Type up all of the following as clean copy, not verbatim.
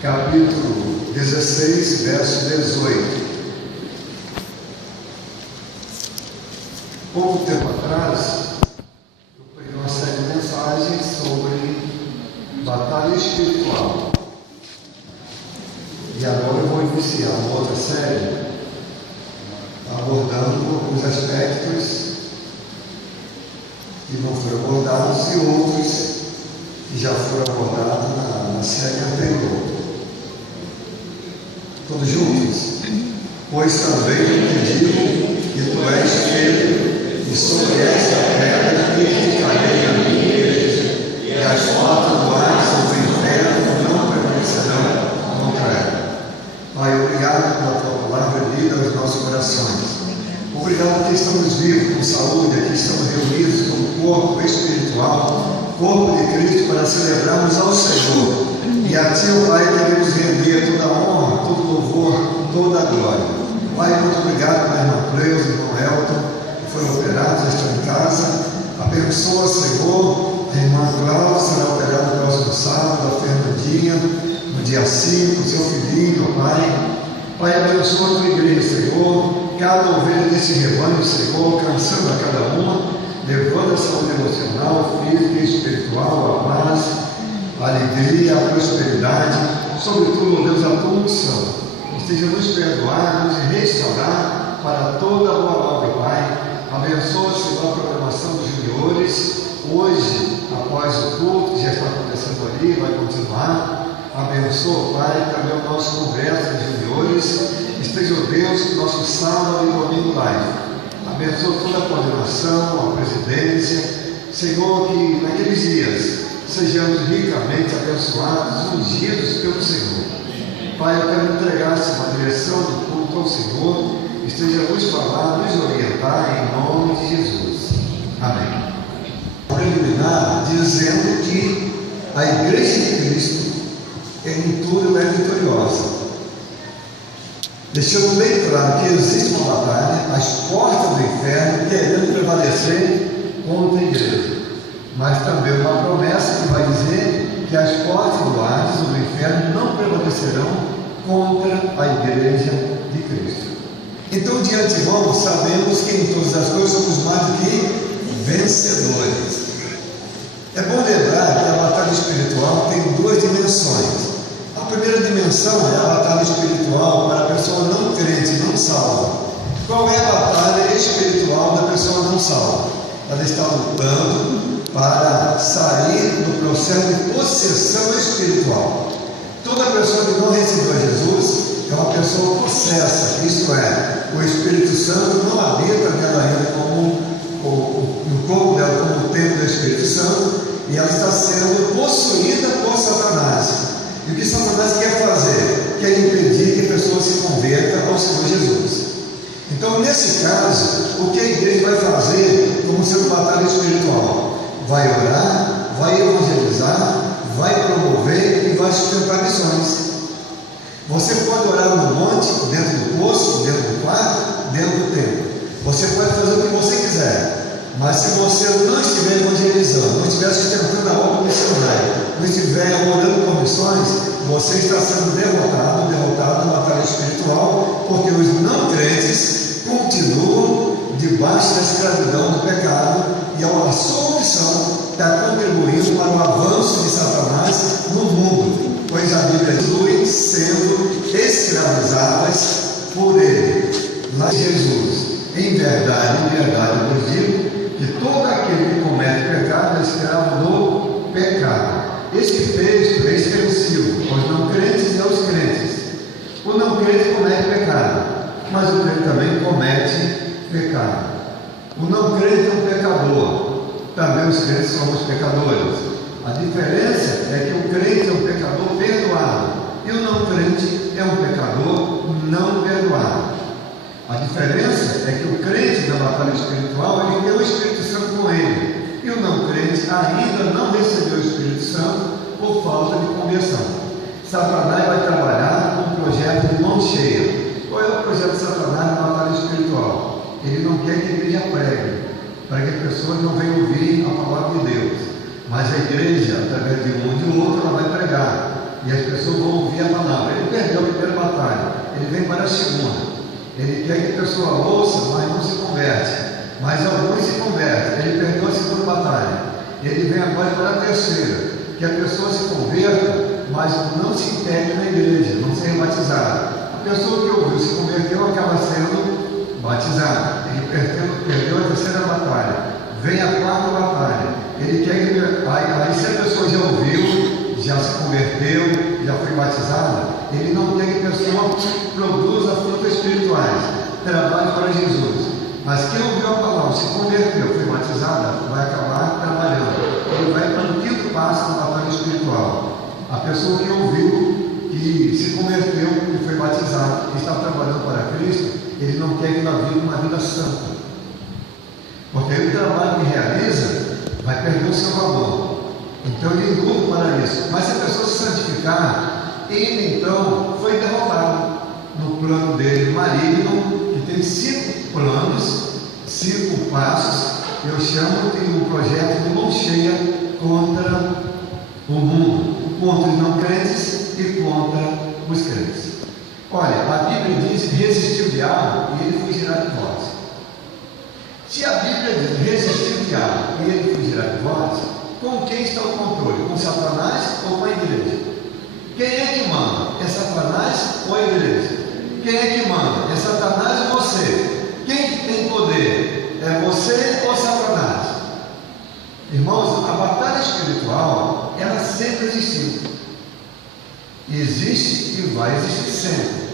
capítulo 16, verso 18. Pouco tempo atrás, eu peguei uma série de mensagens sobre batalha espiritual. E agora eu vou iniciar uma outra série, abordando alguns aspectos que não foram abordados e outros que já foram abordados na série anterior. Todos juntos? Pois também te digo que tu és filho, e sobre esta pedra edificarei a minha igreja, e as portas do Hades do inferno não prevalecerão contra ela. Pai, obrigado pela tua palavra lida aos nossos corações. Obrigado que estamos vivos, com saúde, aqui estamos reunidos como corpo espiritual, corpo de Cristo, para celebrarmos ao Senhor. E a Ti, ó Pai, queremos render toda a honra, todo o louvor, toda a glória. Pai, muito obrigado pela irmã Cleusa e irmão Elton, que foram operados, já estão em casa. Abençoa, Senhor, a irmã Cláudia será operada no próximo sábado, a Fernandinha, no dia 5, o seu filhinho, ó Pai. Pai, abençoa a tua igreja, Senhor, cada ovelha desse rebanho, Senhor, alcançando a cada uma, levando a saúde emocional, física e espiritual, a paz, a alegria, a prosperidade, sobretudo, Deus, a tua unção. Esteja nos perdoar, nos restaurar para toda a boa obra, Pai. Abençoa, Senhor, a programação dos juniores, hoje, após o culto, que já está acontecendo ali, vai continuar. Abençoa, Pai, também o nosso congresso de juniores. Esteja, Deus, nosso sábado e domingo live. Abençoa toda a coordenação, a presidência. Senhor, que naqueles dias sejamos ricamente abençoados, ungidos pelo Senhor. Pai, eu quero entregar-se uma direção do culto ao Senhor. Esteja a nos falar, nos orientar, em nome de Jesus. Amém. Preliminar, dizendo que a Igreja de Cristo em tudo é vitoriosa. Deixando bem claro que existe uma batalha, as portas do inferno querendo prevalecer contra a igreja, mas também uma promessa que vai dizer que as portas do Hades, do inferno, não prevalecerão contra a igreja de Cristo. Então, de antemão, sabemos que em todas as coisas somos mais do que vencedores. É bom lembrar que a batalha espiritual tem duas dimensões. A primeira dimensão é a batalha espiritual para a pessoa não crente, não salva. Qual é a batalha espiritual da pessoa não salva? Ela está lutando para sair do processo de possessão espiritual. Toda pessoa que não recebeu Jesus é uma pessoa possessa, isto é, o Espírito Santo não habita nela ainda como no corpo dela como o templo do Espírito Santo, e ela está sendo possuída por Satanás. E o que Satanás quer fazer? Quer impedir que a pessoa se converta ao Senhor Jesus. Então, nesse caso, o que a igreja vai fazer como sendo batalha espiritual? Vai orar, vai evangelizar, vai promover e vai sustentar missões. Você pode orar no monte, dentro do poço, dentro do quarto, dentro do templo. Você pode fazer o que você quiser. Mas se você não estiver evangelizando, não estiver sustentando a obra missionária, não estiver orando por missões, você está sendo derrotado na batalha espiritual, porque os não crentes continuam debaixo da escravidão do pecado, e a sua missão está contribuindo para o avanço de Satanás no mundo, pois a Bíblia diz sendo escravizadas por ele. Lá Jesus, em verdade, eu vos digo, que todo aquele que comete pecado é escravo do pecado. Este texto é extensivo aos não crentes e aos crentes. O não crente comete pecado, mas o crente também comete pecado. O não crente é um pecador, também os crentes somos pecadores. A diferença é que o crente é um pecador perdoado e o não crente é um pecador não perdoado. A diferença é que o crente na batalha espiritual, ele tem o Espírito Santo com ele, e o não crente ainda não recebeu o Espírito Santo por falta de conversão. Satanás vai trabalhar com um projeto de mão cheia. Qual é o projeto de Satanás na batalha espiritual? Ele não quer que a igreja pregue, para que as pessoas não venham ouvir a palavra de Deus, mas a igreja, através de um ou de outro, ela vai pregar. e as pessoas vão ouvir a palavra. Ele perdeu a primeira batalha, ele vem para a segunda. Ele quer que a pessoa ouça, mas não se converte. Mas alguns se convertem. Ele perdeu a segunda batalha. Ele vem agora para a terceira, que a pessoa se converta, mas não se integre na igreja, não seja batizada. A pessoa que ouviu, se converteu, acaba sendo batizada. Ele perdeu a terceira batalha. Vem a quarta batalha. Ele quer que. Aí se a pessoa já ouviu, já se converteu, já foi batizada, ele não quer que a pessoa produza frutos espirituais, trabalhe para Jesus. Mas quem ouviu a palavra, se converteu, foi batizada, vai acabar trabalhando. Ele vai para o quinto passo da batalha espiritual. A pessoa que ouviu, que se converteu e foi batizada, que está trabalhando para Cristo, ele não quer que ela viva uma vida santa. Porque aí o trabalho que realiza vai perder o seu valor. Então ele luta para isso. Mas se a pessoa se santificar, ele então foi derrotado no plano dele maligno, que tem 5 planos, 5 passos. Eu chamo de um projeto de mão cheia contra o mundo, contra os não crentes e contra os crentes. Olha, a Bíblia diz: resistir o diabo e ele fugirá de vós. Se a Bíblia diz resistir o diabo e ele fugirá de vós, com quem está o controle? Com Satanás ou com a igreja? Quem é que manda? É Satanás ou a igreja? Quem é que manda? É Satanás ou você? Quem que tem poder? É você ou Satanás? Irmãos, a batalha espiritual, ela sempre existiu. Existe e vai existir sempre.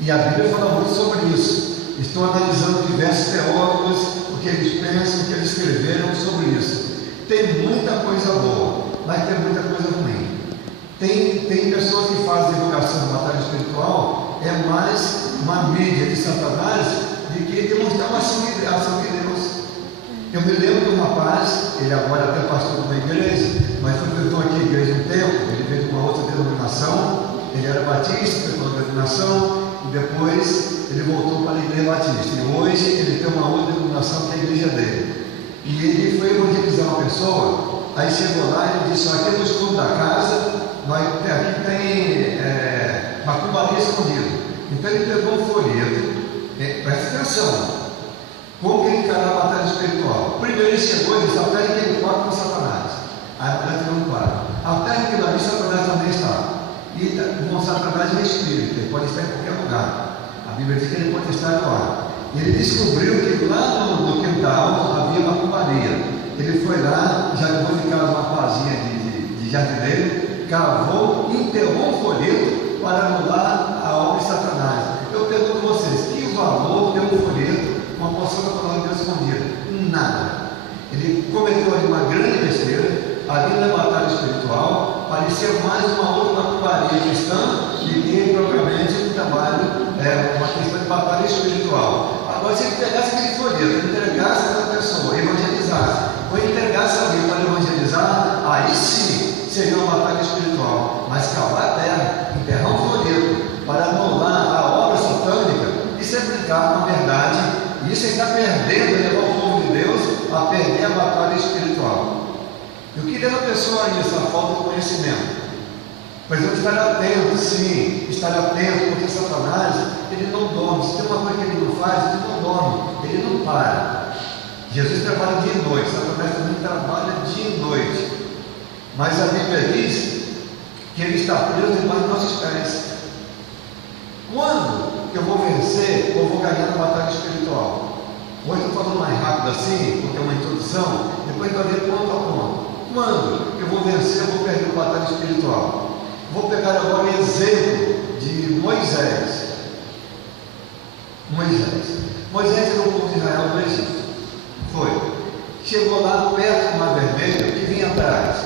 E a Bíblia fala muito sobre isso. Estou analisando diversos teólogos, o que eles pensam, o que eles escreveram sobre isso. Tem muita coisa boa, mas tem muita coisa ruim. Tem pessoas que fazem divulgação de batalha espiritual, é mais uma mídia de Satanás de que demonstrar uma ação de Deus. Eu me lembro de um rapaz, ele agora é até pastor de uma igreja, mas frequentou aqui a igreja um tempo, ele veio de uma outra denominação, ele era batista, frequentou a denominação, e depois ele voltou para a igreja batista. E hoje ele tem uma outra denominação que é a igreja dele. E ele foi evangelizar uma pessoa, aí chegou lá e ele disse: aqui no escudo da casa, aqui tem macumbaria escondida. Então ele pegou um folheto, presta atenção, como que ele encarou a batalha espiritual. Primeiro ele chegou e disse: a terra que ele quarto com Satanás. Aí a mulher tirou um quadro. A terra que ali Satanás também está. E o Satanás é espírito, ele pode estar em qualquer lugar. A Bíblia diz que ele pode estar no ar. E ele descobriu que lá no quintal havia macumbaria. Ele foi lá, já levou de casa uma pazinha de jardineiro, cavou, enterrou um folheto para anular a obra de Satanás. Eu pergunto a vocês: que valor tem um folheto com uma porção da palavra de Deus escondida? Nada. Ele cometeu ali uma grande besteira. Ali na batalha espiritual parecia mais uma outra macumbaria cristã do que propriamente um trabalho, uma questão de batalha espiritual. Agora, se ele pegasse aquele folheto, entregasse a outra pessoa, evangelizasse, ou entregasse alguém para evangelizar, aí sim seria uma batalha espiritual. Mas cavar a terra, enterrar um folheto para anular a obra satânica, isso é brincar com a verdade. E isso está perdendo, levar o povo de Deus a perder a batalha espiritual. E o que leva a pessoa a isso? A falta de conhecimento. Precisamos estar atentos, sim, estar atento, porque Satanás, ele não dorme. Se tem uma coisa que ele não faz, ele não dorme, ele não para. Jesus trabalha dia e noite, Satanás também trabalha dia e noite. Mas a Bíblia diz que ele está preso debaixo dos nossos pés. Quando eu vou vencer ou vou ganhar na batalha espiritual? Hoje eu estou falando mais rápido assim, porque é uma introdução, depois vai ver ponto a ponto. Quando eu vou vencer, eu vou perder a batalha espiritual? Vou pegar agora o exemplo de Moisés. Moisés era o povo de Israel no Egito. Foi. Chegou lá perto do Mar Vermelho, que vinha atrás?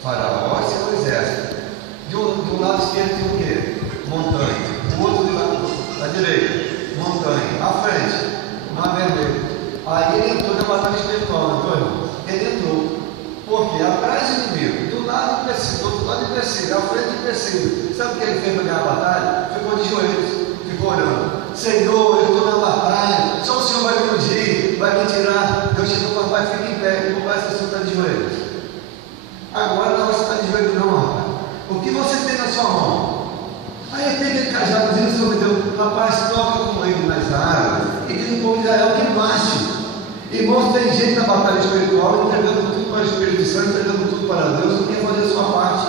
Faraó e seu exército. Do lado esquerdo tinha o quê? Montanha. Do outro lado, da direita, montanha. À frente, Mar Vermelho. Aí ele entrou na batalha espiritual, não foi, irmão? Ele entrou. Porque atrás do inimigo, do lado do empecilho, do outro lado do empecilho, à frente do empecilho. Sabe o que ele fez para ganhar a batalha? Ficou de joelhos, ficou orando: Senhor, eu estou na batalha, só o Senhor vai me ungir, vai me tirar. Deus chegou para o papai: fica em pé, o papai, se você está de joelhos. Agora não vai estar de joelhos, não, rapaz. O que você tem na sua mão? Aí tem aquele cajadozinho sobre Deus. Rapaz, toca com ele nas águas. E que no povo de Israel que marche. Irmãos, tem gente na batalha espiritual entregando tudo para o Espírito Santo, entregando tudo para Deus, não quer fazer a sua parte.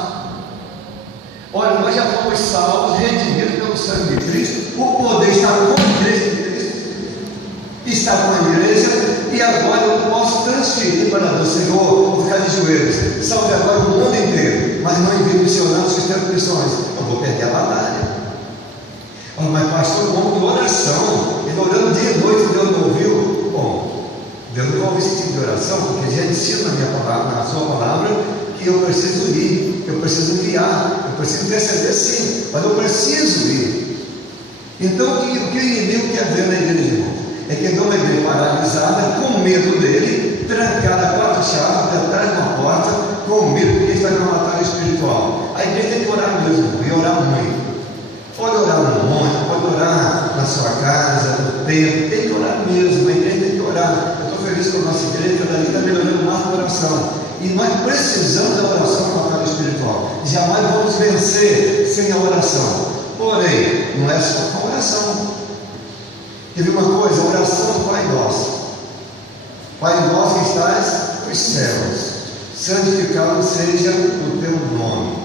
Olha, nós já fomos salvos, redimidos pelo sangue de Cristo. O poder estava com a igreja de Cristo, estava com a igreja, e agora eu posso transferir para Deus. Senhor, vou ficar de joelhos, salve agora o mundo inteiro, mas não envie missionários que tenham missões. Eu vou perder a batalha. Olha, mas pastor, um homem de oração, ele orando dia e noite, Deus não ouviu. Bom, Deus não ouve esse tipo de oração, porque ele já ensina na minha palavra, na sua palavra, que eu preciso ir, eu preciso enviar, eu preciso interceder sim, mas eu preciso ir. Então, o que o inimigo quer ver na igreja, irmão? É que vê uma igreja paralisada, com medo dele, trancada a 4 chaves, atrás de uma porta, com medo porque está numa batalha espiritual. A igreja tem que orar mesmo, e orar muito. Pode orar no monte, pode orar na sua casa, no templo, tem que orar mesmo, a igreja tem que orar. Eu estou feliz com a nossa igreja, cada dia está melhorando mais a oração. E nós precisamos da oração na batalha espiritual. Jamais vamos vencer sem a oração. Porém, não é só com a oração. E viu uma coisa? A oração do Pai Nosso. Pai nosso que estás nos céus, santificado seja o teu nome.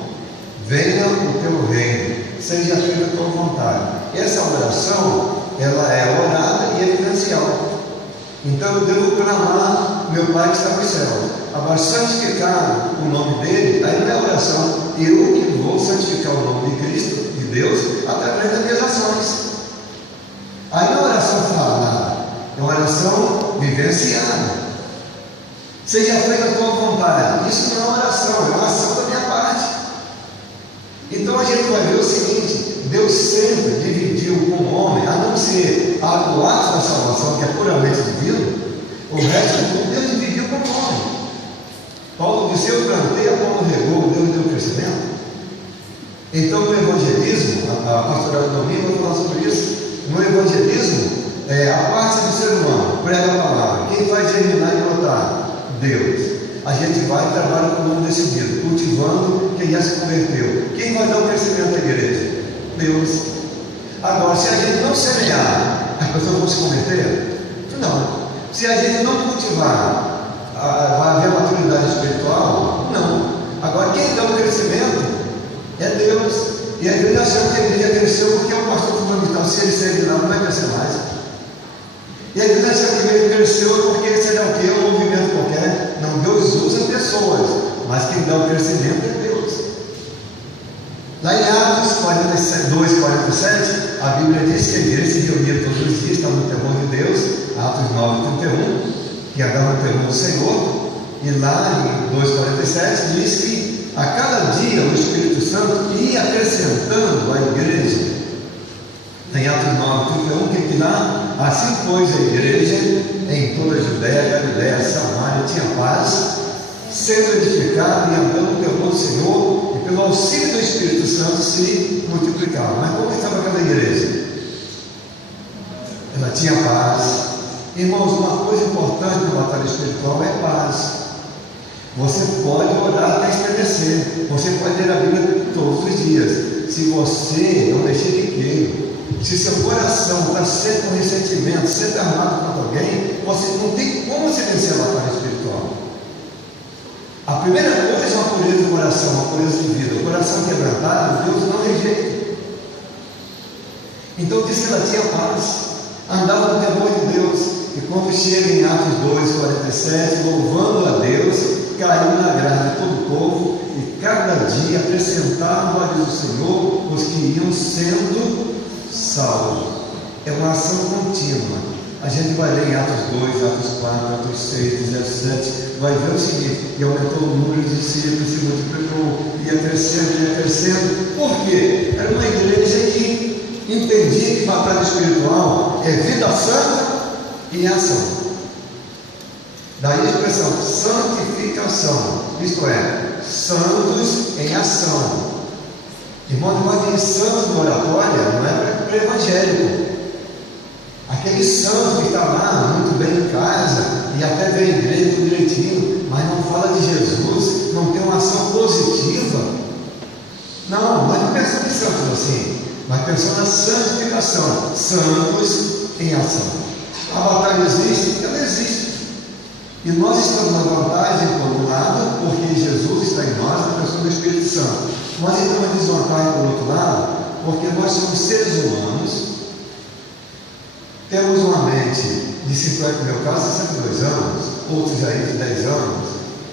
Venha o teu reino. Seja feita a tua vontade. Essa oração, ela é orada e evidencial. Então eu devo clamar meu Pai que está nos céus. Agora, santificar o nome dele, aí não é oração. Eu que vou santificar o nome de Cristo, de Deus, através das minhas ações. Aí não é oração falada, é uma oração vivenciada. Seja feita a tua vontade. Isso não é oração, é uma ação da minha parte. Então a gente vai ver o seguinte: Deus sempre dividiu com o homem, a não ser o ato da salvação, que é puramente divino, o resto de tudo Deus dividiu com o homem. Paulo disse: eu plantei, Apolo regou, Deus deu crescimento. Então no evangelismo, a pastoral do domingo vai falar sobre isso. No evangelismo, a parte do ser humano prega a palavra. Quem faz germinar e brotar? Deus. A gente vai e trabalha com o nome decidido, cultivando quem já se converteu. Quem vai dar o crescimento da igreja? Deus. Agora, se a gente não semear, as pessoas vão se converter? Não. Se a gente não cultivar, vai haver maturidade espiritual? Não. Agora, quem dá o crescimento é Deus. E a igreja achou que a igreja cresceu porque o pastor fundamental, se ele sair de lá, não vai crescer mais. E a igreja achou que a igreja cresceu porque será o quê? Um movimento qualquer. Não, Deus usa pessoas, mas quem dá o crescimento é Deus. Lá em Atos 2:47, a Bíblia diz que a igreja se reunia todos os dias, estava no temor de Deus. Atos 9:31, que andava no temor do Senhor. E lá em 2:47 diz que a cada dia o Espírito Santo ia acrescentando à igreja. Em Atos 9:31, que diz lá: assim pois a igreja em toda a Judéia, Galiléia, Samaria tinha paz, sendo edificada e andando no temor do Senhor, e pelo auxílio do Espírito Santo se multiplicava. Mas como estava aquela igreja? Ela tinha paz. Irmãos, uma coisa importante na batalha espiritual é paz. Você pode orar até estremecer, você pode ler a Bíblia todos os dias. Se você não deixar de queiro, se seu coração está sempre com ressentimento, sempre armado contra alguém, você não tem como se vencer a batalha espiritual. A primeira coisa é uma pureza do coração, uma pureza de vida. O coração quebrantado, Deus não rejeita. Então diz que ela tinha paz, andava no temor de Deus. E quando chega em Atos 2:47, louvando a Deus, caiu na graça de todo o povo, e cada dia acrescentavam a Deus o Senhor os que iam sendo salvos. É uma ação contínua. A gente vai ler em Atos 2, Atos 4, Atos 6, 17, vai ver o seguinte: e aumentou o número de discípulos, se multiplicou, ia crescendo. Por quê? Era uma igreja que entendia que batalha espiritual é vida santa e ação. Daí a expressão santificação, isto é, santos em ação. Irmão, de santos no oratório não é para evangélico. Aquele santo que está lá muito bem em casa e até vem à igreja tudo direitinho, mas não fala de Jesus, não tem uma ação positiva. pensa em santos assim, mas pensa na santificação, santos em ação. A batalha existe, ela existe. E nós estamos na vantagem, por um lado, porque Jesus está em nós, na pessoa do Espírito Santo. Nós estamos em desvantagem, por outro lado, porque nós somos seres humanos, temos uma mente de 50, no meu caso, 62 anos, outros aí de 10 anos,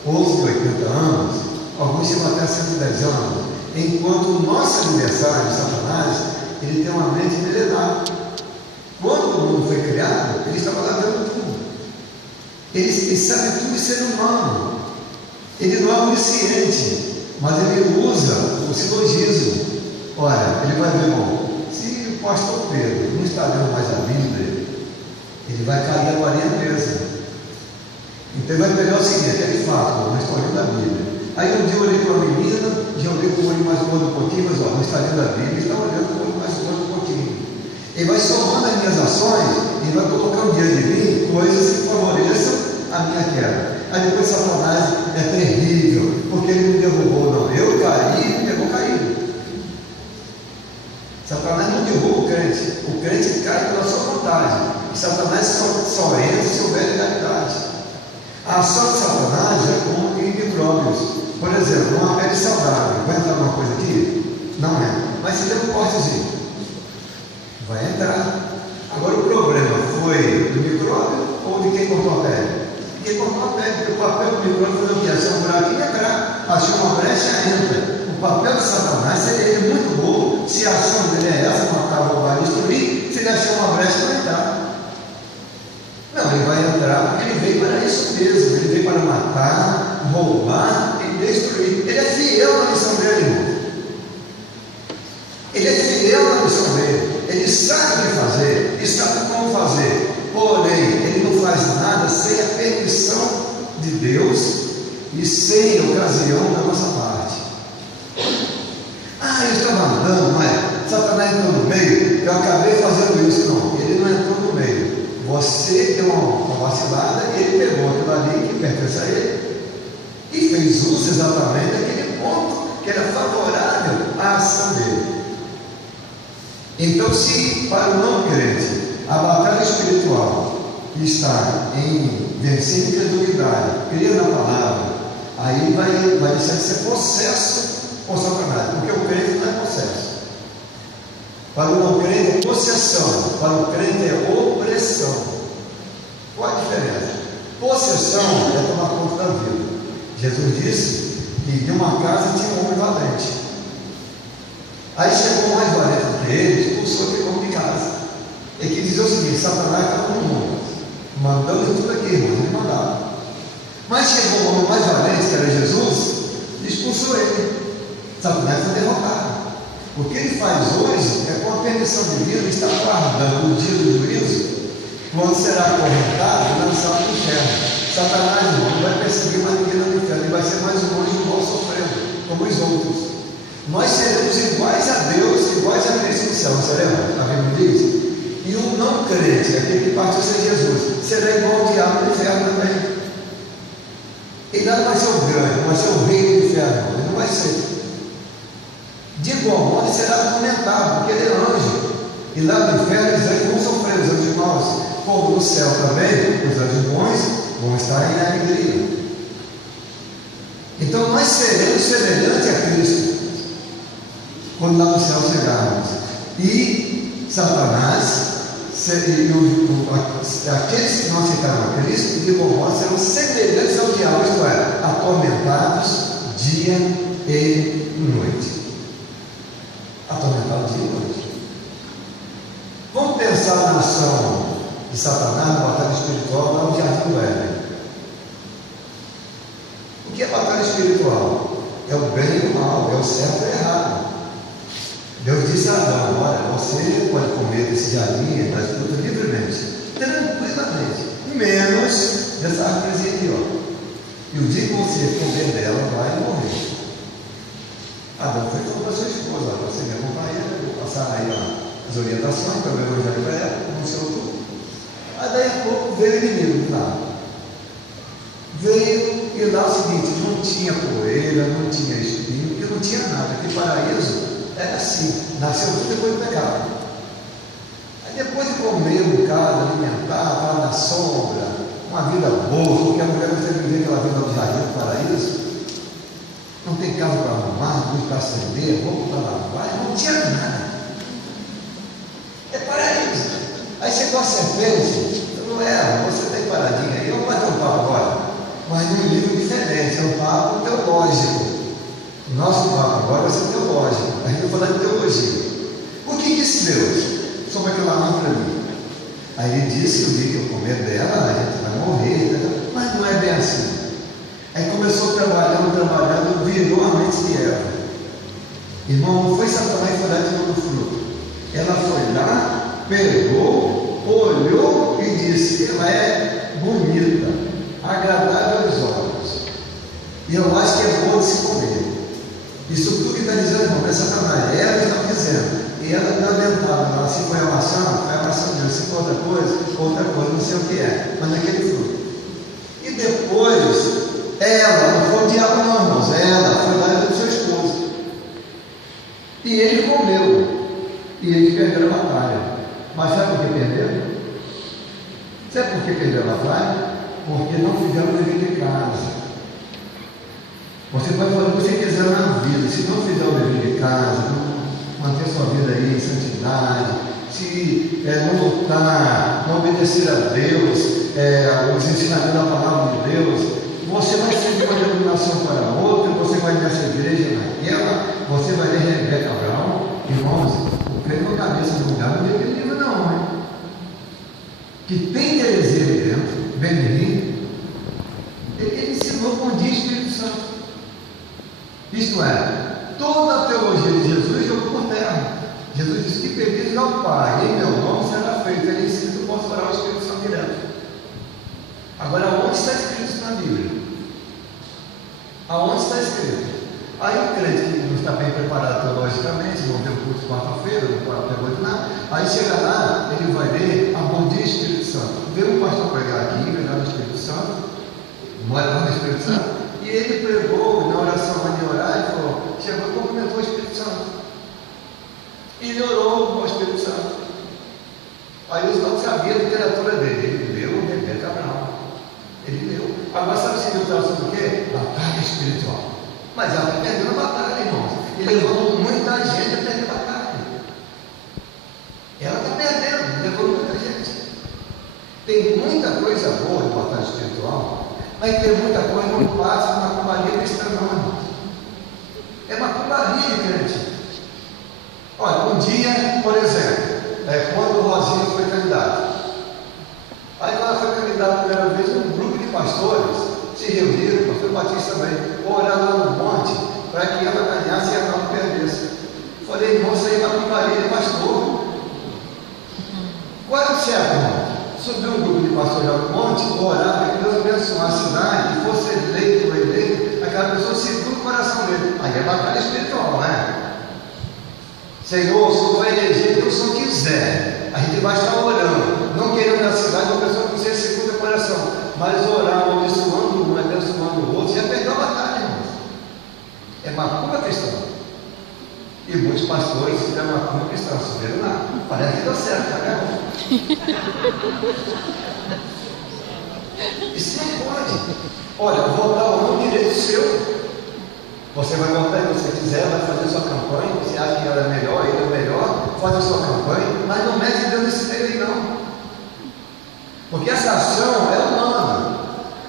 outros de 80 anos, alguns chegam até 110 anos, enquanto o nosso adversário, Satanás, ele tem uma mente milenar. Quando o mundo foi criado, ele estava lá dentro tudo. Ele sabe tudo de ser humano. Ele não é onisciente, mas ele usa o silogismo. Olha, ele vai ver, bom, se o pastor Pedro não está lendo mais a Bíblia, ele vai cair agora em mesa. Então ele vai pegar o seguinte, aquele fato, não estou lendo a Bíblia. Aí um dia eu olhei para uma menina, já olhei com o olho mais gordo um pouquinho, mas ó, não está lendo a Bíblia, está olhando com o olho mais gordo um pouquinho. Ele vai somando as minhas ações e vai colocando diante de mim coisas que favoreçam a minha queda. Aí depois Satanás é terrível, porque ele me derrubou, não. Eu caí e me pegou caído. Satanás não derruba o crente cai pela sua vontade. E Satanás só entra se houver legalidade. A ação de Satanás é como em micróbios. Por exemplo, uma pele saudável, vai entrar uma coisa aqui? Não é. Mas se der um cortezinho, vai entrar. Agora o problema foi do micróbio ou de quem cortou a pele? De quem cortou a pele, porque o papel do micróbio foi o que? Achou um buraquinho, entrar. Achou uma brecha, entra. O papel de Satanás seria muito bom se a ação dele é essa, matar, roubar, destruir, se ele achar uma brecha, vai entrar. Não, ele vai entrar porque ele veio para isso mesmo, ele veio para matar, roubar e destruir. Ele é fiel na missão dele, irmão. Ele é fiel na missão dele, ele sabe o que fazer, ele sabe como fazer, porém, ele não faz nada sem a permissão de Deus e sem a ocasião da nossa parte. Ah, eu estava andando, não é? Satanás entrou no meio, eu acabei fazendo isso. Não, ele não entrou no meio. Você deu uma vacilada, ele pegou aquilo ali que pertence a ele e fez uso exatamente daquele ponto que era favorável à ação dele. Então, se para o não crente a batalha espiritual está em vencer a incredulidade, crer na palavra, aí vai deixar de ser possesso por Satanás, porque o crente não é possesso. Para o não crente é possessão, para o crente é opressão. Qual a diferença? Possessão é tomar conta da vida. Jesus disse que em uma casa tinha um homem valente. Aí chegou mais valente do que ele, expulsou aquele homem de casa. E que dizia o seguinte: Satanás estava no mundo, mandando tudo aqui, irmãos, ele mandava. Mas chegou o homem mais valente, que era Jesus, e expulsou ele. Satanás foi derrotado. O que ele faz hoje é, com a permissão divina, ele está guardando o dia do juízo, quando será acorrentado e lançado no inferno. Satanás, irmão, não vai perseguir mais ninguém no inferno, ele vai ser mais um anjo mal sofrendo, como os outros. Nós seremos iguais a Deus, iguais a Cristo no céu, não seremos? A Bíblia diz. E o não crente, aquele que partiu sem Jesus, será igual ao diabo no inferno também. Ele não vai ser o grande, não vai ser o rei do inferno, ele não vai ser. De igual modo será atormentado, porque ele é anjo. E lá no inferno os anjos vão sofrer, os anjos maus. Como no céu também, os anjos bons vão estar em alegria. Então nós seremos semelhantes a Cristo quando lá no céu chegarmos. E Satanás, aqueles que não aceitaram a Cristo, de igual modo serão semelhantes ao diabo, isto é, atormentados dia e noite. Atormentado dia e noite. Vamos pensar na ação de Satanás na batalha espiritual lá no Jardim do Éden. O que é batalha espiritual? É o bem e o mal, é o certo e o errado. Deus disse a Adão: olha, você pode comer desse jardim, das frutas livremente, tranquilamente, menos dessa árvorezinha aqui, ó. E o dia que você comer dela, vai morrer. Adão foi falando para sua esposa: você me acompanha, eu vou passar aí as orientações para o evangelho para ela, anunciou tudo. Aí daí a pouco veio o inimigo lá. Veio e lá o seguinte: não tinha poeira, não tinha espinho, porque não tinha nada. Aquele paraíso era assim, nasceu tudo depois do pecado. Aí depois de comer um bocado, alimentar, estar na sombra, uma vida boa, porque a mulher não tem que viver aquela vida do jardim do paraíso, não tem casa para arrumar, luz para acender, roupa para lavar, não tinha nada. É paraíso. Aí chegou a serpente, não era, você tem paradinha aí, vamos bater um papo agora, mas num livro diferente, é um papo teológico. O nosso papo agora vai ser teológico, a gente vai falar de teologia. O que disse Deus sobre aquela árvore ali? Aí ele disse que o dia que eu comer dela, a gente vai morrer, mas não é bem assim. Aí começou trabalhando, virou a mente de Eva. Irmão, não foi Satanás que foi lá e tirou do fruto. Ela foi lá, pegou, olhou e disse: ela é bonita, agradável aos olhos. E eu acho que é boa de se comer. Isso tudo que está dizendo, irmão, não é Satanás. Ela está dizendo. E ela está dentada. Ela, se foi a maçã mesmo. Se for outra coisa, não sei o que é. Mas naquele fruto. E depois, ela, não foi o diabo não, irmãos. Ela foi lá e deu seu esposo. E ele comeu. E eles perderam a batalha. Mas sabe por que perderam? Sabe por que perderam a batalha? Porque não fizeram o dever de casa. Você pode fazer o que você quiser na vida. Se não fizer o dever de casa, não manter sua vida aí em santidade, se não lutar, não obedecer a Deus, os ensinamentos da palavra de Deus, você vai ser de uma denominação para outra, você vai nessa igreja, naquela, você vai ler Rebeca Brown. Irmãos, o crente com a cabeça no lugar não é livro não, hein? Que tem heresia ali dentro, Benjamin, ele ensinou com o dia Espírito Santo. Isto é, toda a teologia de Jesus jogou por terra. Jesus disse que pedis ao Pai, em meu nome será feito. Ele ensina que eu posso orar o Espírito Santo direto. Agora, onde está escrito isso na Bíblia? Aonde está escrito? Aí o crente que não está bem preparado teologicamente, não tem um curso quarta-feira, não pegou de nada, aí chega lá, ele vai ler a bom dia Espírito Santo. Veio um pastor pregar aqui, pregar no Espírito Santo, mora lá no Espírito Santo, e ele pregou na oração de orar e falou, chegou e cumprimentou o Espírito Santo. E ele orou ao Espírito Santo. Aí os não sabiam a literatura dele, ele leu Rebeca Brown. Ele leu. Agora sabe se ele estava sobre o quê? Batalha espiritual. Mas ela está perdendo a batalha, irmãos. Ele levou muita gente a perder a batalha. Ela está perdendo, levou muita gente. Tem muita coisa boa de batalha espiritual, mas tem muita coisa que não passa de macumbaria cristã, não, irmãos. É macumbaria, crente. Olha, um dia, por exemplo, quando o Rosinha foi candidato. Aí quando ela foi candidata a primeira vez, um grupo de pastores se reuniram, o pastor Batista também, oraram lá no monte, para que ela ganhasse e ela não perdesse. Falei, irmão, isso aí é macumbaria de pastor. Qual é o certo, irmão? Subiu um grupo de pastores lá no monte, orar para que Deus abençoasse a cidade, e fosse eleito ou eleito, aquela pessoa segura o coração dele. Aí é batalha espiritual, né? Senhor, se eu for eleger, Deus só quiser, a gente vai estar orando, não querendo na cidade, a pessoa não ser segunda o coração, mas orar, abençoando um, abençoando o outro, já perdeu a batalha, irmãos. É macumba cristã. E muitos pastores fizeram macumba cristã, subiram lá, parece que deu certo, tá vendo? Isso não pode. Olha, votar ou não é direito seu. Você vai votar se você quiser, vai fazer sua campanha, você acha que ela é melhor, ele é melhor, faz a sua campanha, mas não mete Deus nesse meio aí não. Porque essa ação é humana.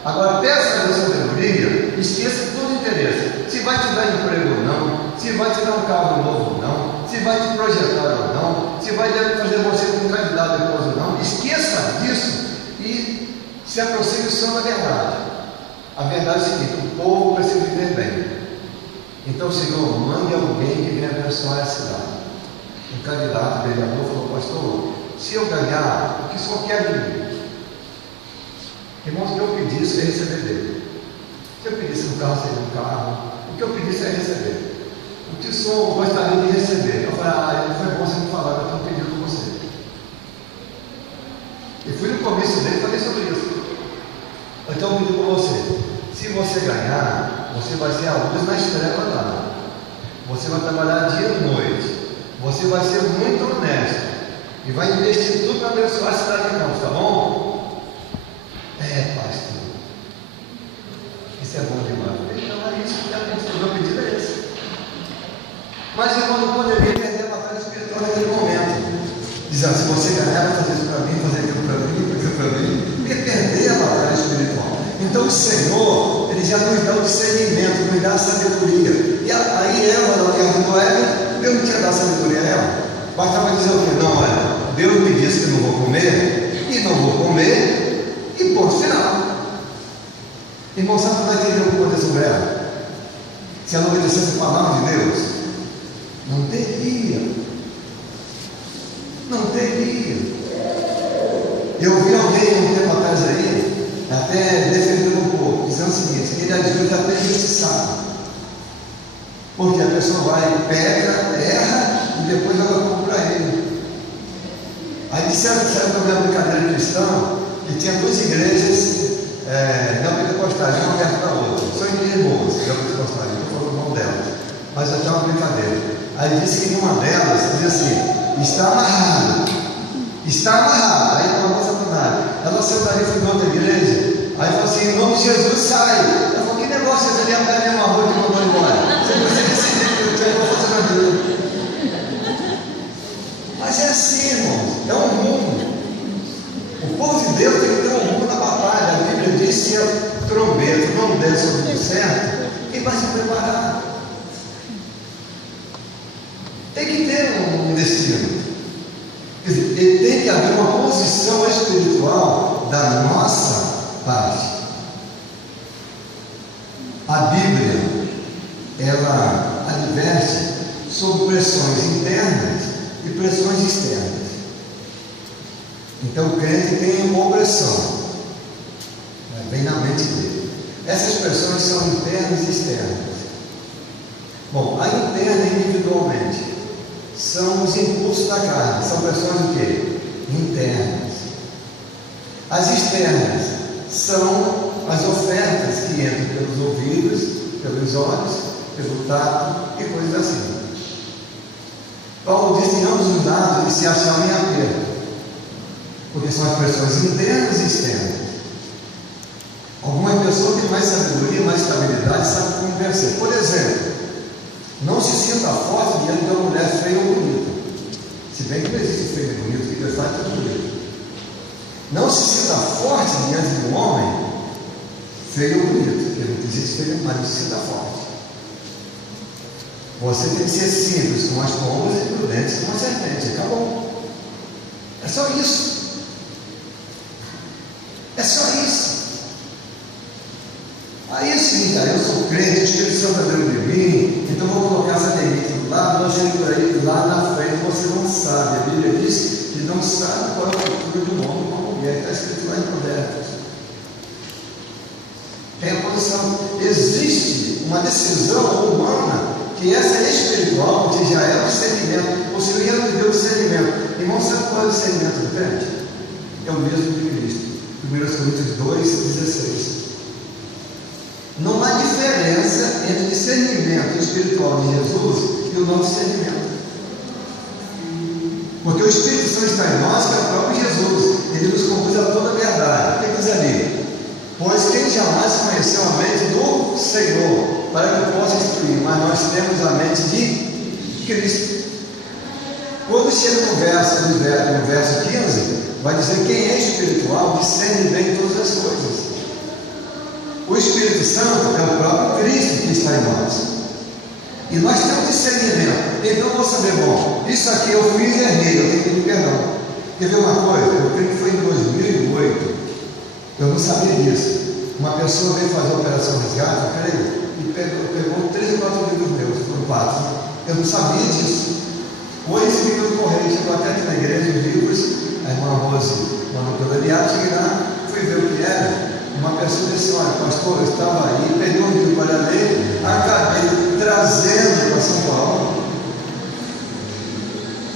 Agora, peça a Deus sabedoria, esqueça todo o interesse. Se vai te dar emprego ou não, se vai te dar um carro novo ou não, se vai te projetar ou não, se vai fazer você como candidato depois ou não, esqueça disso e se aproxime só da verdade. A verdade é o seguinte: o povo precisa viver bem. Então, Senhor, mande alguém que venha abençoar a cidade. Um candidato, vereador, falou, pastor, se eu ganhar, o que o senhor quer de mim? Irmãos, o que eu pedisse é receber dele. Se eu pedisse um carro, seria um carro. O que eu pedisse é receber. O que o senhor gostaria de receber? Eu falei, não foi bom você me falar, eu estou pedindo com você. E fui no começo dele e falei sobre isso. Então, eu digo com você, se você ganhar, você vai ser a luz na estrela lá. Você vai trabalhar dia e noite. você vai ser muito honesto e vai investir tudo para abençoar a cidade de Campos, tá bom? Pastor, isso é bom demais. Então é isso que o meu pedido é esse. Mas irmão, não poderia perder a batalha espiritual naquele momento. Dizendo, se você ganhar, vai fazer isso para mim, fazer aquilo para mim, aquilo para mim. Ia perder a batalha espiritual. Então o Senhor, Ele já nos dá o discernimento, nos dá a sabedoria. E aí Eva, na terra do Éden, Deus não tinha dado sabedoria a ela. Bastava dizer o quê? Não, olha, Deus me disse que não vou comer, e não vou comer, e ponto final. Irmão, sabe como é que Deus poder sobre ela? Se ela obedecesse a palavra de Deus, não teria. Não teria. Eu vi alguém um tempo atrás aí, até defendendo um pouco, dizendo o seguinte, que ele admite até injustiçado. Porque a pessoa vai, pega, erra e depois joga culpa para ele. Aí disseram para minha brincadeira cristã que tinha duas igrejas não pentecostais, uma perto da outra. São igrejas boas, não pentecostais, não estou falando mal delas, mas até uma brincadeira. Aí disse que numa delas dizia assim: está amarrado, está amarrado. Aí ela falou Satanás. Ela saiu dali, foi para outra igreja. Aí falou assim: em nome de Jesus, sai. Ela falou: que negócio é ali a pé mesmo arroz que mandou embora? Você decidiu que eu tinha que fazer na vida. Mas é assim, irmãos, é um rumo. O povo de Deus tem que ter um rumo na batalha. A Bíblia diz: se a trombeta não der sobre o certo, quem vai se preparar? Tem que ter um destino. Quer dizer, tem que haver uma posição espiritual da nossa parte. A Bíblia, ela adverte sobre pressões internas e pressões externas. Então o crente tem uma opressão, vem na mente dele. Essas pressões são internas e externas. Bom, a interna individualmente são os impulsos da carne, são pressões o quê? Internas. As externas são as ofertas que entram pelos ouvidos, pelos olhos, pelo tato e coisas assim. Paulo diz que ambos os lados eles se acham em aperto, porque são as pressões internas e externas. Algumas pessoas têm mais sabedoria, mais estabilidade, sabem como vencer. Por exemplo, não se sinta forte diante de uma mulher feia ou bonita. Se bem que não existe feio e bonito, que Deus faz tudo bonito. Não se sinta forte diante de um homem feio ou bonito, porque não existe feio, mas não se sinta forte. Você tem que ser simples com as pombas e prudentes com a serpente. Acabou. É só isso. É só isso. Aí é o seguinte: eu sou crente, o Espírito Santo está dentro de mim, então vou colocar essa demite do lado, nós chegamos por aí, lá na frente você não sabe. A Bíblia diz que não sabe qual é o futuro de um homem ou uma mulher, está escrito lá em Provérbios. Tem a posição. Existe uma decisão humana que essa é espiritual, que já é o discernimento. O Senhor já nos deu o discernimento. Irmão, sabe qual é o discernimento do crente? É o mesmo de Cristo. 1 Coríntios 2,16. Não há diferença entre o discernimento espiritual de Jesus e o nosso discernimento. Porque o Espírito Santo está em nós, que é o próprio Jesus. Ele nos conduz a toda a verdade. O que diz ali? Pois quem jamais conheceu a mente do Senhor, para que possa instruir, mas nós temos a mente de Cristo. Quando chega no verso 15, vai dizer: quem é espiritual discerne bem todas as coisas. O Espírito Santo é o próprio Cristo que está em nós. E nós temos discernimento. Então vou saber, bom, isso aqui eu fiz e errei, eu tenho que pedir perdão. Quer ver uma coisa? Eu creio que foi em 2008, eu não sabia disso. Uma pessoa veio fazer a operação resgate, eu creio, e pegou 3 ou 4 livros meus, foram 4. Eu não sabia disso. Hoje recebi pelo correio, chegou até aqui na igreja os livros, a irmã Rose mandou pelo aliado, cheguei lá, fui ver o que era. Uma pessoa disse: olha, pastor, eu estava aí, peguei um livro para ler, acabei trazendo para São Paulo.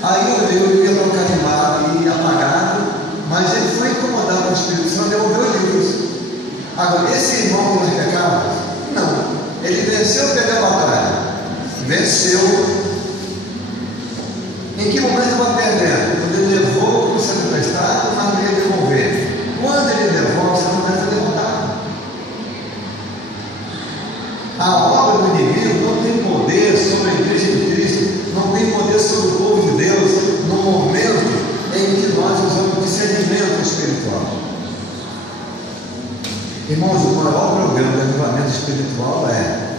Aí o livro ia colocar animado e apagado, mas ele foi incomodado com o Espírito Santo e devolveu os livros. Agora, esse irmão que nós pecamos? Não, ele venceu pela batalha, venceu. Em que momento ele vai perdendo? Quando ele levou o que sendo emprestado, mas não ia devolver. Quando ele devolve, você não deve derrotado. A obra do inimigo não tem poder sobre a igreja de Cristo, não tem poder sobre o povo de Deus, no momento em que nós usamos discernimento espiritual. Irmãos, o maior programa de avivamento espiritual é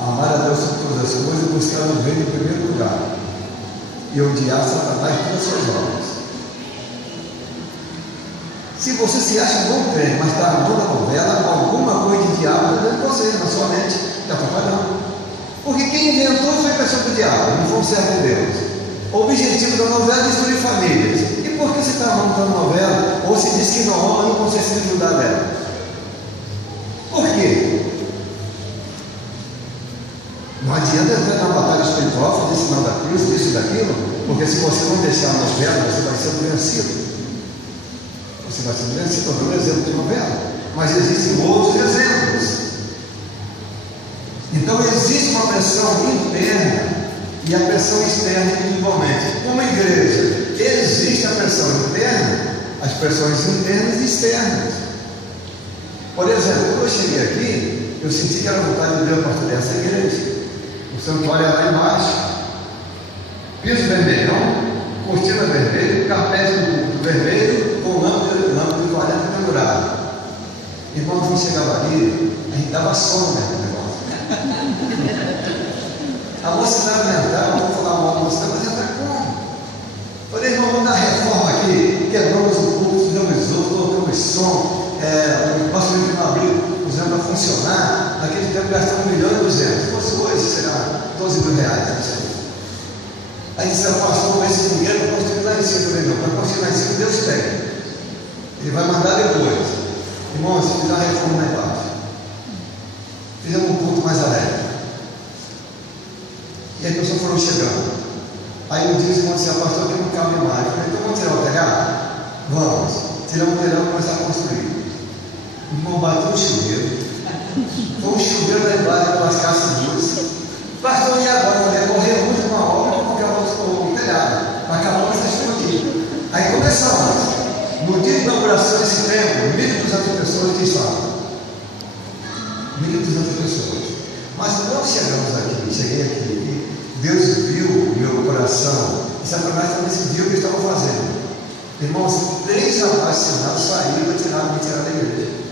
amar a Deus sobre todas as coisas e buscar o reino em primeiro lugar, e odiar Satanás e todas as suas obras. Se você se acha bom crente, mas está amando a novela, alguma coisa de diabo dentro de você, na sua mente, está atrapalhando. Porque quem inventou foi a pessoa do diabo, não foi um servo de Deus. O objetivo da novela é destruir famílias. E por que você está amando a novela? Ou se diz que não ama, não consegue se livrar dela? Por quê? Não adianta entrar na batalha espiritual, fazer sinal da cruz, isso e daquilo, porque se você não deixar a novela, você vai ser vencido. Você vai ser vencido, eu dou um exemplo de novela, mas existem outros exemplos. Então existe uma pressão interna e a pressão externa individualmente. Como igreja, existe a pressão interna, as pressões internas e externas. Por exemplo, quando eu cheguei aqui, eu senti que era vontade de Deus pastorear essa igreja. O santuário era lá embaixo, piso vermelhão, cortina vermelha, carpete do vermelho, com lâmpada de 40 pendurada. Irmão, quando chegava ali, a gente dava sono naquele negócio. A moça vai aumentar, vou falar uma moça, mas entra como? Falei, irmão, vamos dar reforma aqui, quebramos o culto, fizemos esgoto, colocamos som, o nosso livro não abriu, usando a funcionar. Naquele tempo gastamos 1.200.000. Se fosse hoje, será 12 mil reais. Aí disseram, pastor, com esse dinheiro para construir lá em cima. Eu falei, não, para construir lá em cima, Deus tem. Ele vai mandar depois. Irmãos, fiz a reforma lá embaixo. Fizemos um culto mais alegre. E aí as pessoas foram chegando. Aí um dia os irmãos disseram, pastor, aqui não cabe mais. Eu falei, então vamos tirar o telhado? Vamos. Tiramos o telhado e começar a construir. O irmão bateu um chuveiro. Foi um chuveiro lá embaixo com as caixas de luz. Pastor, e agora? Eu falei, correu muito uma obra para acabar o telhado. Acabamos essa chuva aqui. Aí começamos. No dia de inauguração desse templo, 1.200 pessoas aqui estavam. 1.200 pessoas. Mas quando chegamos aqui, cheguei aqui, Deus viu o meu coração e Satanás também decidiu o que eu estava fazendo. Irmãos, 3 apaixonados saíram e me tiraram da igreja.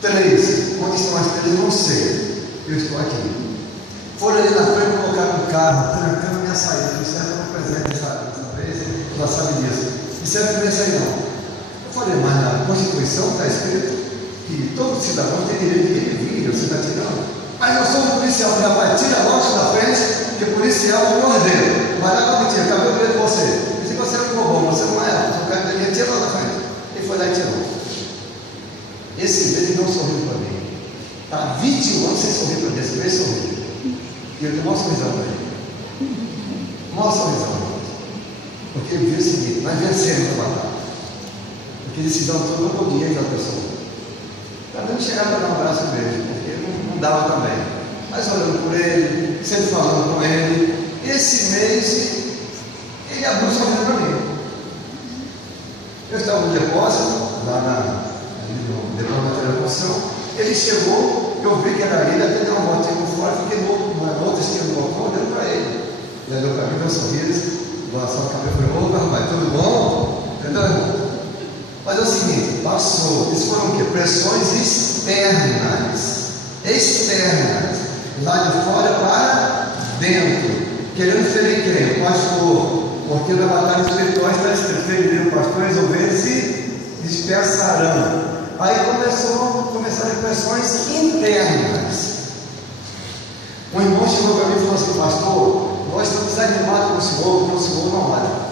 3. Onde estão as 3? Eu não sei. Eu estou aqui. Foram ali na frente, colocaram um carro, trancando minha saída. Disseram que eu não presente dessa vez, já sabe disso. Disseram que não ia sair não. Eu falei, mas na Constituição está escrito que todo cidadão tem direito de vir, você está tirando. Mas eu sou um policial, rapaz, tira logo da frente, que o policial é um ordeiro. Vai lá para mentira, acabei o dedo de você. E se você não roubou, você não é, você não quer ter, tira lá da frente. Ele foi lá e tirou. Esse mês não sorriu para mim. Está 21 anos sem sorrir para mim, esse mês sorriu. E eu dei uma sorrisão para ele. Uma sorrisão. Porque ele viu o seguinte, nós vencemos a batalha. Porque decisão toda não podia ir da pessoa. Para não chegar para dar um abraço mesmo, porque não dava também. Mas olhando por ele, sempre falando com ele. Esse mês, ele abriu o sorriso para mim. Eu estava no depósito, lá no depósito da construção. Ele chegou, eu vi que era ele, até deu uma voltinha por fora, fiquei na outra esquina do balcão, olhando para ele. Ele olhou para mim, deu um sorriso, balançou a cabeça e falou, opa, rapaz, tudo bom? Entendeu, irmão? Mas é o seguinte, passou. Isso foram o quê? Pressões externas. Externas. Lá de fora para dentro. Querendo ferir quem? O pastor. Porque na batalha espiritual está escrito: ferir o pastor, as ovelhas se dispersarão. Aí começaram pressões internas. Um irmão chegou para mim e falou assim: pastor, nós estamos desanimados com o senhor, porque o senhor não olha.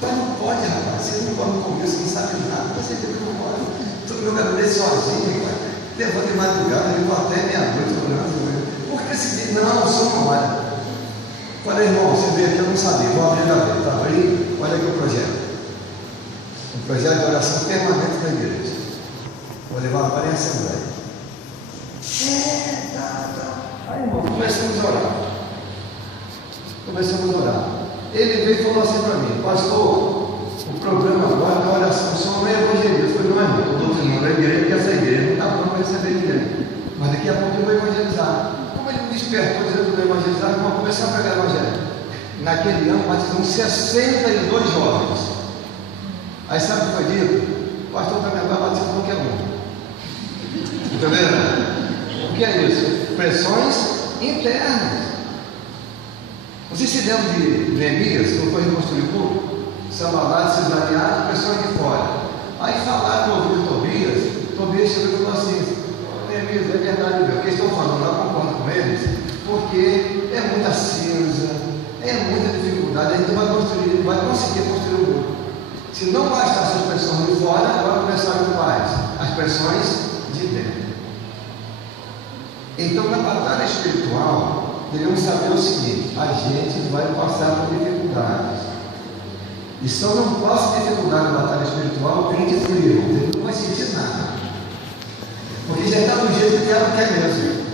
Mas não pode, rapaz, você não pode comer, você não sabe nada, você tem que não pode. Estou no meu gabinete sozinho, pai. Levando de madrugada, eu vou até meia-noite orando. Por que esse dia? Não, o senhor não olha. Falei, irmão, você veio aqui, eu não sabia, vou abrir a gaveta. Abri, olha aqui o projeto. Um projeto de oração permanente da igreja. Vou levar agora em assembleia. Aí, irmão, começamos a orar. Começamos a orar. Ele veio e falou assim para mim: pastor, o problema agora é a oração, o senhor não é evangelista. Eu falei: não, irmão, estou doutrinando a igreja, porque essa igreja não está pronta para receber ninguém. Mas daqui a pouco eu vou evangelizar. Como ele me despertou dizendo que eu vou evangelizar, eu vou começar a pregar evangelho. Naquele ano batizamos 62 jovens. Aí sabe o que foi dito? O pastor também vai batizar qualquer um. Está vendo? O que é isso? Pressões internas. Vocês se lembram de Neemias, quando foi reconstruir o povo? Sambalate, Cisaniado, pressões de fora. Aí falaram no ouvido de Tobias chegou e falou assim: Neemias, é verdade, meu, que eles estão falando, eu concordo com eles, porque é muita cinza, é muita dificuldade, a gente não vai conseguir construir o muro. Se não bastasse as pressões de fora, agora começaram com quais? As pressões de dentro. Então, na batalha espiritual, devemos saber o seguinte: a gente vai passar por dificuldades. E só não passa dificuldade na batalha espiritual o crente frio, ele não vai sentir nada. Porque já está do jeito que o diabo quer mesmo.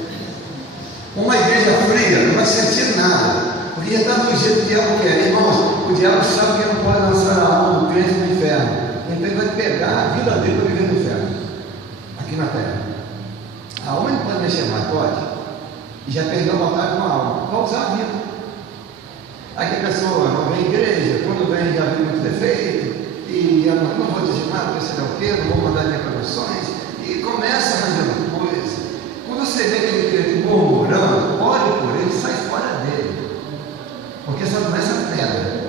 Uma igreja fria não vai sentir nada, porque já está do jeito que o diabo quer. Irmãos, o diabo sabe que ele não pode lançar a alma do crente no inferno. Então ele vai pegar a vida dele para viver no inferno, aqui na terra. A alma não pode mexer mais, pode. E já perdeu a batalha com a alma. Vai usar a vida. Aí que a pessoa não vem à igreja, quando vem já vem muito defeito, e eu não vou dizer nada, porque sei lá o quê, não vou mandar minhas promoções, e começa arranjando coisa. Quando você vê aquele crente murmurando, olhe por ele, sai fora dele. Porque essa doença pega.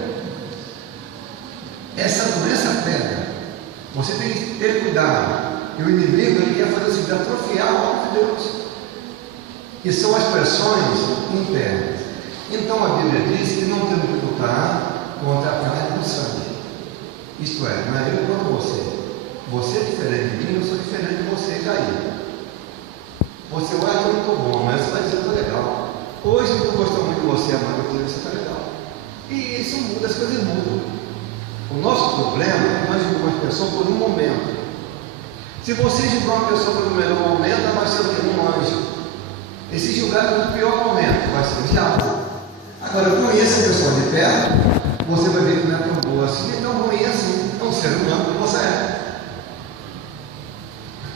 Essa doença pega. Você tem que ter cuidado. E o inimigo, ele quer fazer assim, atrofiar a obra de Deus. Que são as pressões internas. Então a Bíblia diz que não temos que lutar contra a carne do sangue. Isto é, não é eu contra você. Você é diferente de mim, eu sou diferente de você, e daí? Você vai que eu não estou bom, mas você vai dizer que eu estou legal. Hoje eu estou gostando muito de você, amanhã eu dizer que você está legal. E isso muda, as coisas mudam. O nosso problema é que nós julgamos a pessoa por um momento. Se você julgar uma pessoa por um melhor momento, ela vai ser um anjo. E se julgar no pior momento, vai ser um diabo. Agora, conheça a pessoa de perto, você vai ver que não é tão boa assim, é tão ruim assim. É um ser humano como você é.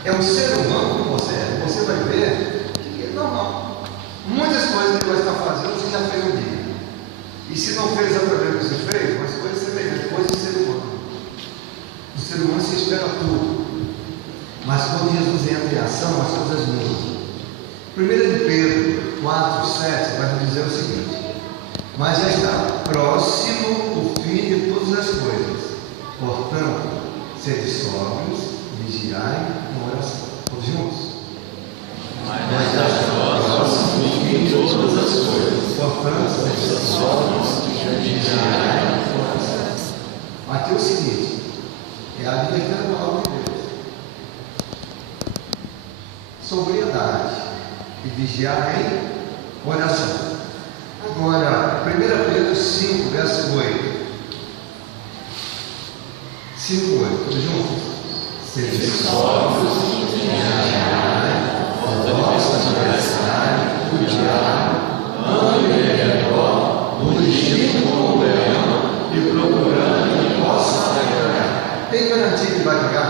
É um ser humano como você é. Você vai ver que é normal. Muitas coisas que você está fazendo, você já fez um dia. E se não fez exatamente o que você fez, mas coisas semelhantes, coisas do ser humano. O ser humano se espera tudo. Mas quando Jesus entra em ação, as coisas mudam. 1 de Pedro 4, 7 vai nos dizer o seguinte: mas já está próximo o fim de todas as coisas. Portanto, sede sóbrios, vigiai com oração. Todos juntos? Mas já está próximo o fim de todas as coisas. Portanto, sede sóbrios, vigiai com oração. Aqui é o seguinte: é a libertad da palavra de Deus. Sobriedade e vigiar em oração. Agora, 1 Pedro 5, verso 8. 5, 8, todos juntos? Sede sóbrios, vigiai, o vosso adversário, o diabo, anda em redor, rugindo como leão e procurando que possa pegar. Tem garantia que vai pegar?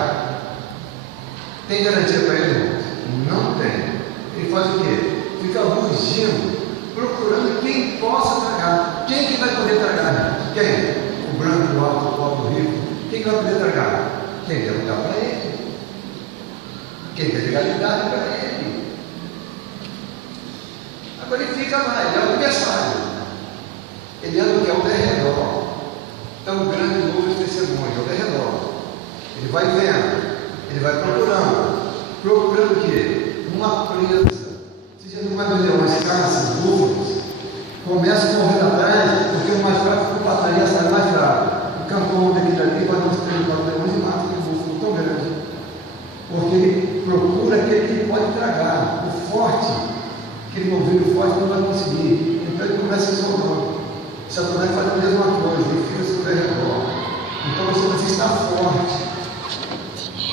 Tem garantia para ele? Não tem. Ele faz o quê? Fica rugindo, procurando quem possa tragar. Quem que vai poder tragar? Quem? O branco, o alto, o pobre, o rico. Quem vai poder tragar? Quem quer lutar para ele. Quem tem legalidade para ele. Agora ele fica lá, ele é o adversário. Ele anda o que é o derredor. Então o grande número de testemunhos é o derredor. Ele vai vendo, ele vai procurando. Procurando o quê? Uma presa. Você já não vai ver umas caças, búfalos, começa a correr atrás, porque o mais fraco fica para trás, sai mais fraco. O cantor daquele ali vai nos 34 leões e mata aquele búfalo tão grande. Porque ele procura aquele que pode tragar. O forte, aquele novilho forte não vai conseguir. Então ele começa a isolar. Satanás faz a mesma coisa, ele fica sobre redor. Então você precisa estar forte.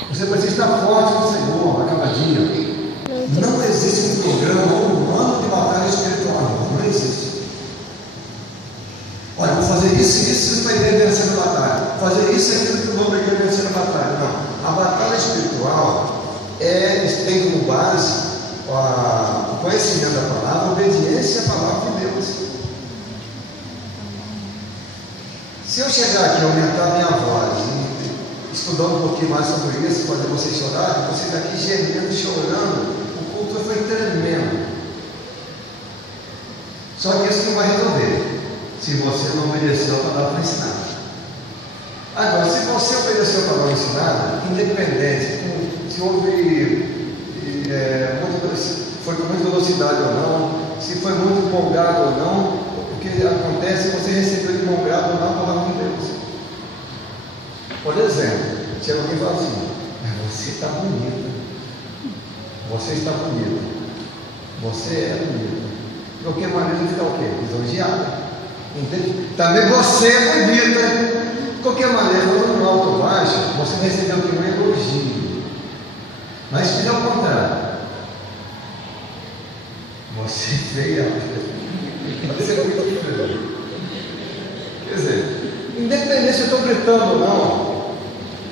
Você precisa estar forte no Senhor, a cada dia. Não existe um programa ou um ano de batalha espiritual, não existe. fazer isso e isso para a igreja vencer a batalha. Fazer isso e aquilo que o nome da igreja vencer a batalha. Não. A batalha espiritual tem como base o conhecimento da palavra, a obediência à palavra de Deus. Se eu chegar aqui e aumentar minha voz, estudando um pouquinho mais sobre isso, fazer vocês chorarem, você está aqui gemendo, chorando, o culto foi tremendo. Só que isso não vai resolver, se você não obedeceu a palavra ensinada. Agora, se você obedeceu a palavra ensinada, independente se houve foi com muita velocidade ou não, se foi muito empolgado ou não, o que acontece é que você recebeu empolgado ou não a palavra de Deus. Por exemplo, se alguém fala assim, você está bonita, você está bonita, você é bonita, de qualquer maneira fica o quê? Lisonjeada. Entende? Também você é bonita, de qualquer maneira, no alto ou baixo, você recebeu aqui um elogio. Mas se fizer o contrário, você é feia, você é muito feia. Quer dizer, independente se eu estou gritando ou não,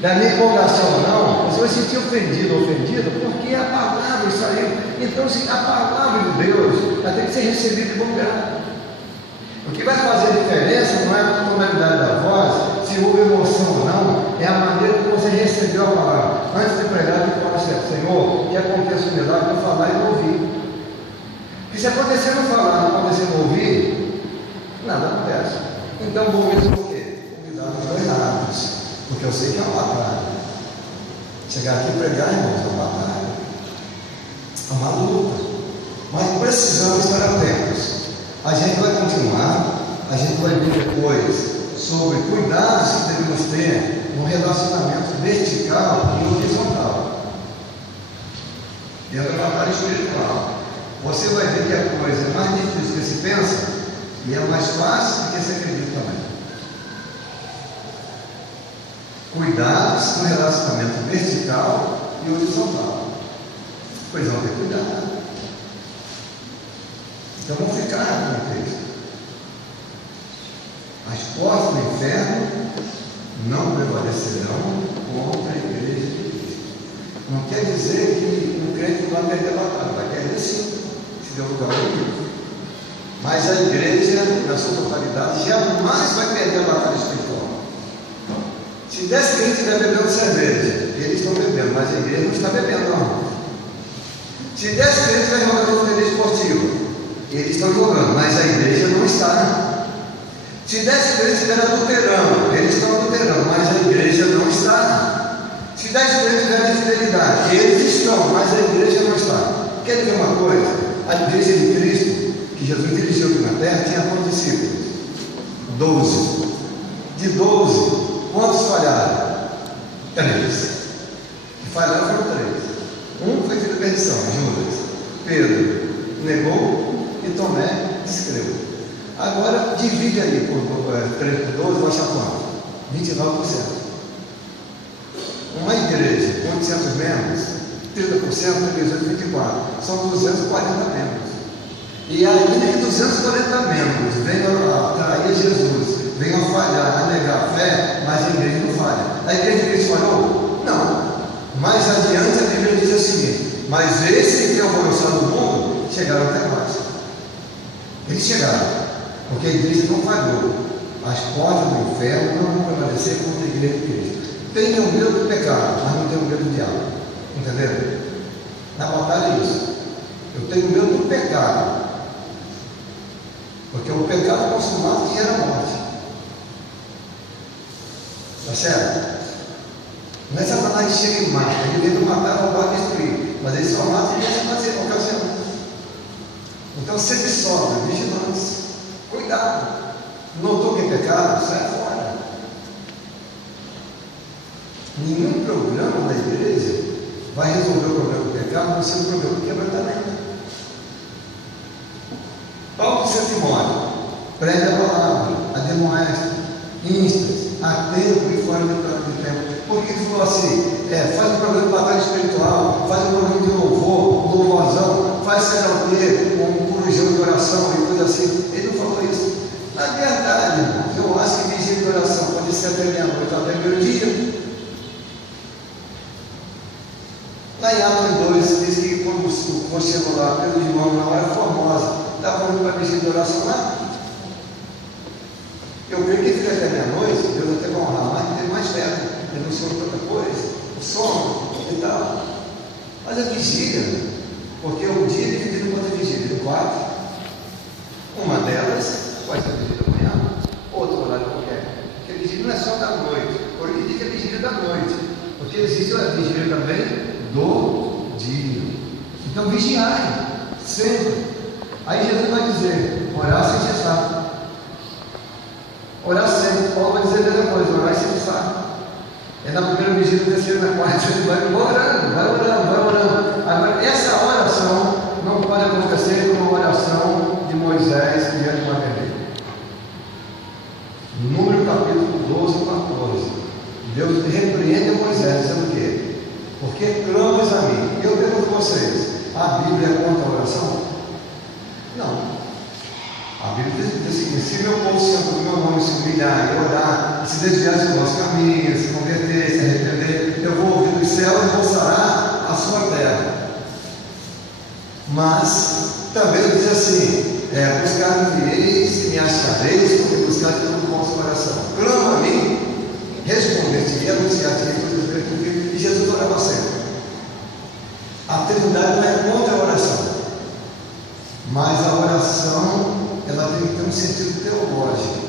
da minha empolgação ou não, você vai se sentir ofendido ou ofendida, porque a palavra saiu. Então, se a palavra de Deus ela tem que ser recebida de bom grado. O que vai fazer a diferença não é a tonalidade da voz, se houve emoção ou não, é a maneira que você recebeu a palavra. Antes de pregar, eu falo assim, Senhor, que aconteça um milagre, eu falar e não ouvir. Porque se acontecer não falar, não acontecer não ouvir, nada acontece. Então, vou ver o quê? Convidar os dois lados, porque eu sei que é uma batalha. Chegar aqui e pregar, irmãos, é uma batalha. É uma luta. Mas precisamos estar atentos. A gente vai continuar, a gente vai ver depois sobre cuidados que devemos ter no relacionamento vertical e horizontal. Dentro da batalha espiritual. Você vai ver que a coisa é mais difícil do que se pensa e é mais fácil do que se acredita também. Cuidados no relacionamento vertical e horizontal. Pois vão ter cuidado. Então vamos ficar com o texto. As portas do inferno não prevalecerão contra a igreja de Cristo. Não quer dizer que o crente não vai perder a batalha, vai perder sim, se der lugar ao livro. Mas a igreja, na sua totalidade, jamais vai perder a batalha espiritual. Se 10 crentes estiver bebendo cerveja, eles estão bebendo, mas a igreja não está bebendo, não. Se 10 crentes estiver jogando no TV esportivo, eles estão jogando, mas a igreja não está. Se 10 crentes estiverem adulterando, eles estão adulterando, mas a igreja não está. Se 10 crentes estiverem infidelidade, eles estão, mas a igreja não está. Quer dizer uma coisa? A igreja de Cristo, que Jesus dirigiu aqui na terra, tinha quantos discípulos? 12. De 12, quantos falharam? 3. Que falharam foram 3. Um foi filho de perdição, Judas. Pedro negou e Tomé descreveu. Agora divide aí por 3 por 12, vai achar quanto? 29%. Uma igreja com 800 membros, 30% de 24, são 240 membros. E ainda que 240 membros venham a trair Jesus, venham a falhar, a negar a fé, mas a igreja não falha. A igreja de Cristo falhou? Não. Mais adiante a Bíblia diz o seguinte: mas esse que é alvoroçado do mundo chegaram até nós. Eles chegaram, porque a igreja não falhou. As portas do inferno não vão prevalecer contra a igreja de Cristo. Tenham medo do pecado, mas não tenham medo do diabo. Entenderam? Na batalha é isso. Eu tenho medo do pecado, porque o pecado consumado gera morte. Está certo? Não é Satanás que chega e mata, ele vem para matar, roubar e destruir, mas ele só mata e deixa fazer qualquer ocasião. Então sempre sobra, vigilância, cuidado. Notou que é pecado? Sai fora. Nenhum programa da igreja vai resolver o problema do pecado, não ser um problema de quebrantamento. Paulo disse Timóteo: prega a palavra, admoesta, instas, a tempo e fora de tempo. Por que ele falou assim? Faz um programa de batalha espiritual, faz um programa de louvor, louvorzão, faz sei lá o quê, um corujão de oração e coisa assim. Ele não falou isso. Na verdade, irmãos, eu acho Lá em Atos 2, diz que quando o povo chegou lá, Pedro de mão na hora formosa, estava indo para a vigília de oração lá. Eu creio que ele até meia-noite, Deus até vai honrar mais, teve mais fé, denunciou tanta coisa, o sono e tal. Mas a vigília, porque o dia é dividido em quantas vigílias? Em 4. Uma delas pode ser a vigília da manhã, outro horário qualquer. Porque a vigília não é só da noite, por isso diz que é a vigília da noite, porque existe a vigília também do dia. Então vigiai, sempre. Aí Jesus vai dizer, orar sem cessar. Orar sempre. Paulo vai dizer a mesma coisa, orar sem cessar. É na primeira vigília, na terceira, na quarta, você vai orando, vai orando, vai orando. Agora, essa oração não pode acontecer como a oração de Moisés diante de uma vermelha. Número capítulo 12 e 14. Deus repreende a Moisés, dizendo o quê? Porque clamas a mim. Eu pergunto a vocês, a Bíblia é contra a oração? Não. A Bíblia diz o seguinte: se meu povo se do meu nome se humilhar e orar, se desviar dos nossos caminhos, se converter, se arrepender, eu vou ouvir dos céus e vou sarar a sua terra. Mas também diz assim: buscar-me-eis e me achareis, porque buscar de todo o vosso coração. Clama a mim, responder-te e anunciar-te. E Jesus orava sempre. A Trindade não é contra a oração, mas a oração ela tem que ter um sentido teológico.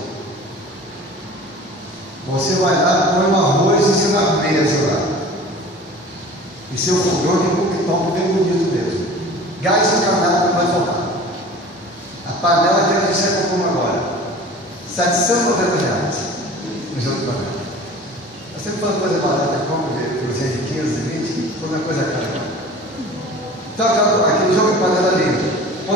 Você vai lá, põe um arroz em cima da mesa lá, e seu fogão tem um coquetel bem bonito mesmo. Gás encanado que vai faltar. A panela que você comprou agora, R$790. No jogo de panela. Eu sempre falo coisa barata, como ver, por exemplo, de 15, 20, toda coisa cara. Então aquela